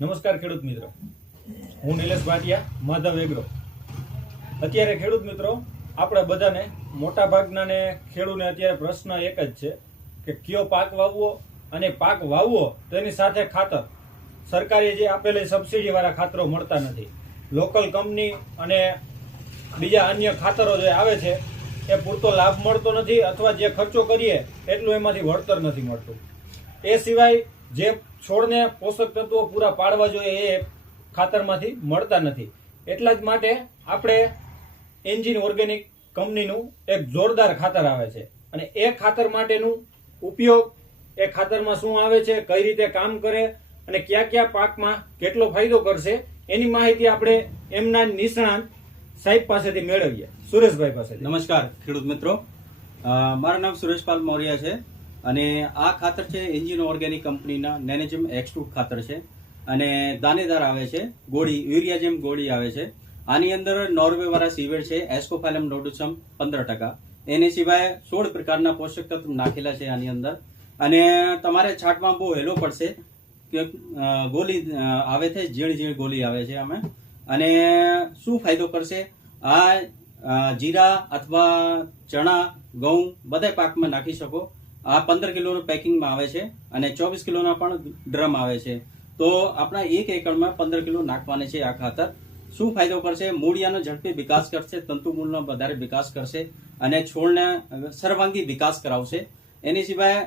નમસ્કાર ખેડૂત મિત્રો, હું નિલેશ ભાટિયા, માધવ એગ્રો. અત્યારે ખેડૂત મિત્રો, આપણે બધાને મોટા ભાગનાને ખેડૂતને અત્યારે પ્રશ્ન એક જ છે કે કયો પાક વાવવો, અને પાક વાવવો તો એની સાથે ખાતર સરકારી જે આપેલી સબસિડી વાળા ખાતરો મળતા નથી. લોકલ કંપની અને બીજા અન્ય ખાતરો જે આવે છે એ પૂરતો લાભ મળતો નથી, અથવા જે ખર્ચો કરીએ એટલું એમાંથી વળતર નથી મળતું. એ સિવાય જે છોડને પોષક તત્વો પૂરા પાડવા જોઈએ એ ખાતરમાંથી મળતા નથી. એટલા જ માટે આપણે એન્જિન ઓર્ગેનિક કંપનીનું એક જોરદાર ખાતર આવે છે, અને એ ખાતર માટેનું ઉપયોગ, એ ખાતરમાં શું આવે છે, કઈ રીતે કામ કરે અને કયા કયા પાકમાં કેટલો ફાયદો કરશે, એની માહિતી આપણે એમના નિષ્ણાત સાહેબ પાસેથી મેળવીએ. સુરેશભાઈ પાસેથી. નમસ્કાર ખેડૂત મિત્રો, મારું નામ સુરેશપાલ મૌર્ય છે અને આ ખાતર છે એન્જિન ઓર્ગેનિક કંપનીના નેનેજમ X2 ખાતર છે અને દાણેદાર આવે છે, ગોળી યુરિયા જેમ ગોળી આવે છે. આની અંદર નોર્વે વાળા સીવેડ છે, એસ્કોફાયલમ નોડુસમ 15%. એની સિવાય 16 પ્રકારના પોષક તત્વ નાખેલા છે આની અંદર. અને તમારે છાંટમાં બહુ હેલો પડશે કે ગોળી આવે છે, ઝીણી ઝીણી ગોળી આવે છે અમે. અને શું ફાયદો કરશે, આ જીરા અથવા ચણા, ઘઉં બધા પાકમાં નાખી શકો. આ 15 કિલોનું પેકિંગમાં આવે છે અને 24 કિલોના પણ ડ્રમ આવે છે. તો આપણા 1 એકરમાં 15 કિલો નાખવાના છે આ ખાતર. શું ફાયદો કરશે, મૂળિયાનો ઝડપી વિકાસ કરશે, તંતુમૂળનો વધારે વિકાસ કરશે અને છોડને સર્વાંગી વિકાસ કરાવશે. એની સિવાય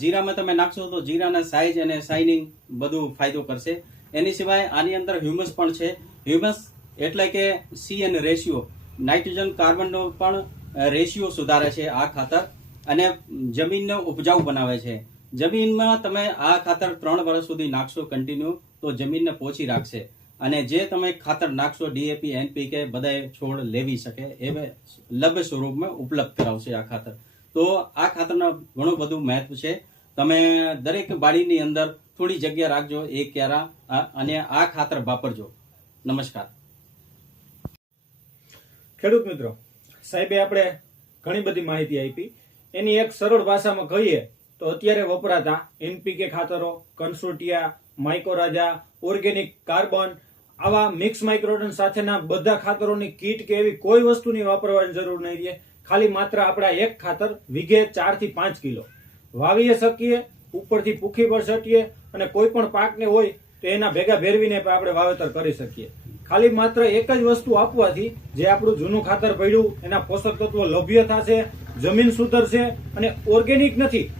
જીરામાં તમે નાખશો તો જીરાના સાઇઝ અને શાઇનિંગ બધું ફાયદો કરશે. એની સિવાય આની અંદર હ્યુમસ પણ છે. હ્યુમસ એટલે કે CN રેશિયો, નાઇટ્રોજન કાર્બનનો પણ રેશિયો સુધારે છે આ ખાતર, અને જમીનને ઉપજાઉ બનાવે છે. જમીનમાં તમે આ ખાતર 3 વર્ષ સુધી નાખશો કન્ટિન્યુ તો જમીનને પોચી રાખશે, અને જે તમે ખાતર નાખશો DAP, NPK બધા છોડ લેવી શકે એવા લભ્ય સ્વરૂપમાં ઉપલબ્ધ કરાવશે આ ખાતર. તો આ ખાતરના ઘણું બધું મહત્વ છે. તમે દરેક બાડીની અંદર થોડી જગ્યા રાખજો, એક ક્યારા, અને આ ખાતર વાપરજો. નમસ્કાર ખેડૂત મિત્રો, સાહેબે આપણે ઘણી બધી માહિતી આપી. એની એક સરળ ભાષામાં કહીએ તો અત્યારે વપરાતા NPK ખાતરો, કન્સોર્ટિયા, માઇકોરાજા, ઓર્ગેનિક કાર્બન, આવા મિક્સ માઇક્રોડન સાથેના બધા ખાતરોની કીટ કે એવી કોઈ વસ્તુની વાપરવાની જરૂર નહીં રહે. ખાલી માત્ર આપણા એક ખાતર વીઘે 4 થી 5 કિલો વાવીએ શકીએ, ઉપરથી પૂખી પર છટીએ, અને કોઈ પણ પાકને હોય તો એના ભેગા ભેરવીને પણ આપણે વાવેતર કરી શકીએ. ખાલી માત્ર એક જ વસ્તુ આપવાથી જે આપણું જૂનું ખાતર પડ્યું એના પોષક તત્વો લભ્ય થશે, જમીન સુધરશે, અને ઓર્ગેનિક નથી